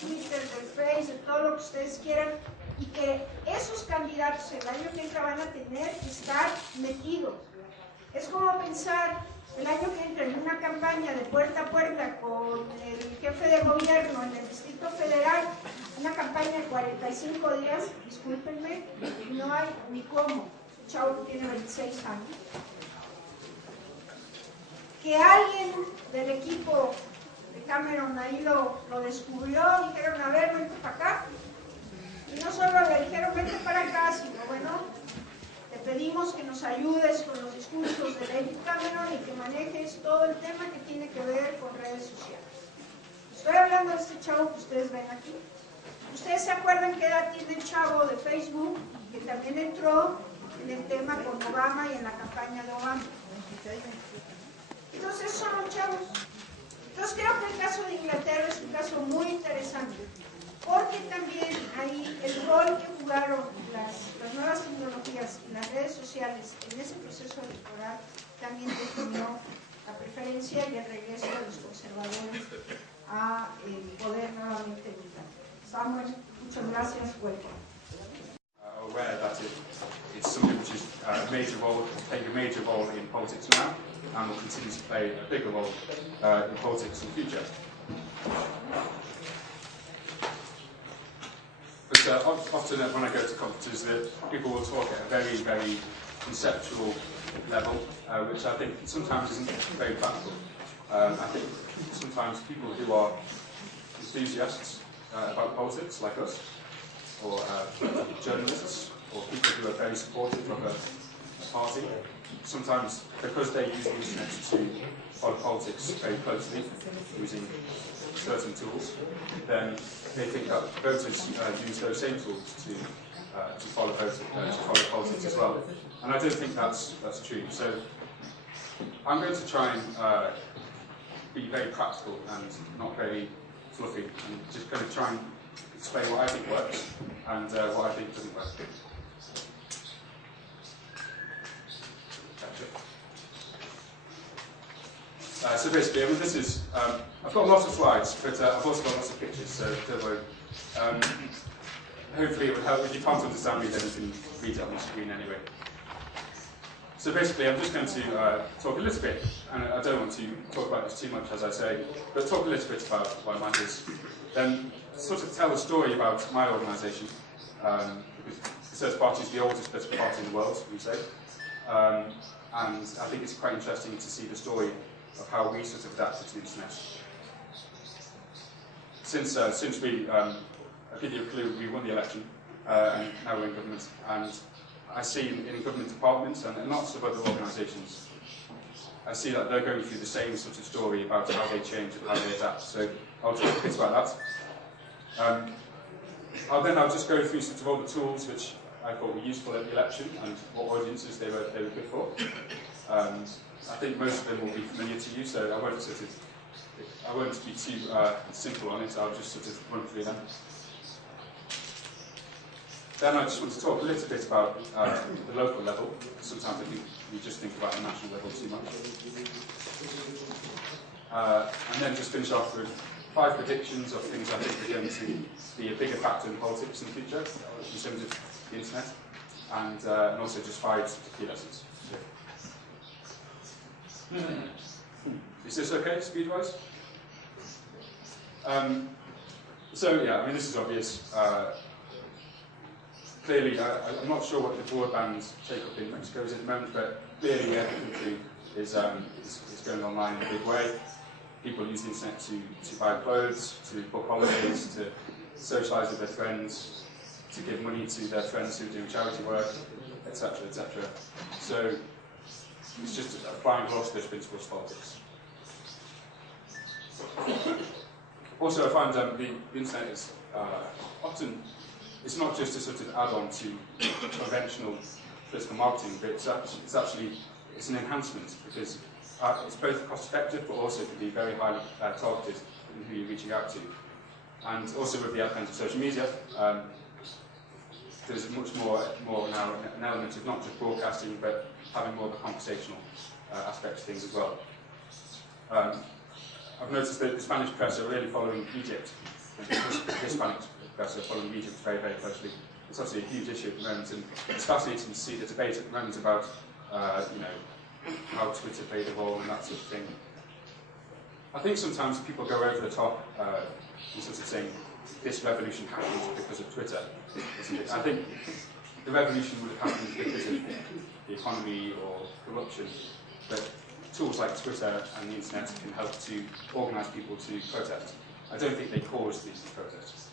Twitter, del Face, de todo lo que ustedes quieran, y que esos candidatos el año que entra van a tener que estar metidos. Es como pensar el año que entra en una campaña de puerta a puerta con el jefe de gobierno en el Distrito Federal, una campaña de 45 días, discúlpenme, no hay ni cómo. El chavo tiene 26 años. Que alguien del equipo de Cameron ahí lo descubrió, dijeron, a ver, vente para acá. Y no solo le dijeron, vente para acá, sino, bueno, te pedimos que nos ayudes con los discursos de David Cameron y que manejes todo el tema que tiene que ver con redes sociales. Estoy hablando de este chavo que ustedes ven aquí. ¿Ustedes se acuerdan qué edad tiene el chavo de Facebook, que también entró en el tema con Obama y en la campaña de Obama? Entonces, son los chavos. Entonces, creo que el caso de Inglaterra es un caso muy interesante, porque también ahí el rol que jugaron las nuevas tecnologías y las redes sociales en ese proceso electoral también definió la preferencia y el regreso de los conservadores a poder nuevamente votar. Samuel, muchas gracias. Welcome. Aware that it's something which is playing a major role in politics now, and will continue to play a bigger role in politics in the future. But often when I go to conferences, people will talk at a very, very conceptual level, which I think sometimes isn't very practical. I think sometimes people who are enthusiasts about politics, like us, or journalists, or people who are very supportive of a party, sometimes because they use the internet to follow politics very closely, using certain tools, then they think that voters use those same tools to follow politics as well. And I don't think that's true. So I'm going to try and be very practical and not very fluffy, and just going to try and explain what I think works and what I think doesn't work. So basically, I mean, this is, I've got lots of slides, but I've also got lots of pictures, so don't worry. Hopefully it will help. If you can't understand me, then you can read it on the screen anyway. So basically, I'm just going to talk a little bit, and I don't want to talk about this too much, as I say, but talk a little bit about what mine is. Then sort of tell a story about my organisation, because the Search Party is the oldest political party in the world, we say, and I think it's quite interesting to see the story of how we sort of adapted to the internet. Since we, I'll give you a clue, we won the election, and now we're in government, and I see in government departments and lots of other organisations, I see that they're going through the same sort of story about how they change and how they adapt. So I'll talk a bit about that. I'll just go through sort of all the tools which I thought were useful at the election and what audiences they were good for. I think most of them will be familiar to you, so I won't be too simple on it. I'll just sort of run through them. Then I just want to talk a little bit about the local level. Sometimes I think we just think about the national level too much. And then just finish off with 5 predictions of things I think are going to be a bigger factor in politics in the future, in terms of the internet, and also just 5 key lessons. Is this okay, speed-wise? So yeah, I mean, this is obvious. Clearly, I'm not sure what the broadband take-up in Mexico is at the moment, but clearly everything is going online in a big way. People use the internet to buy clothes, to book holidays, to socialise with their friends, to give money to their friends who are doing charity work, etc., etc. So it's just applying lots of those principles to politics. Also, I find the internet is often, it's not just a sort of add-on to conventional political marketing, but it's an enhancement, because it's both cost-effective, but also can be very highly targeted in who you're reaching out to. And also with the advent of social media, there's much more now an element of not just broadcasting, but having more of a conversational aspect to things as well. I've noticed that the Spanish press are really following Egypt Hispanic press are following Egypt very, very closely. It's obviously a huge issue at the moment, and it's fascinating to see the debate at the moment about, you know, how Twitter played a role and that sort of thing. I think sometimes people go over the top in sort of saying this revolution happened because of Twitter. I think the revolution would have happened because of the economy or corruption, but tools like Twitter and the internet can help to organise people to protest. I don't think they caused these protests.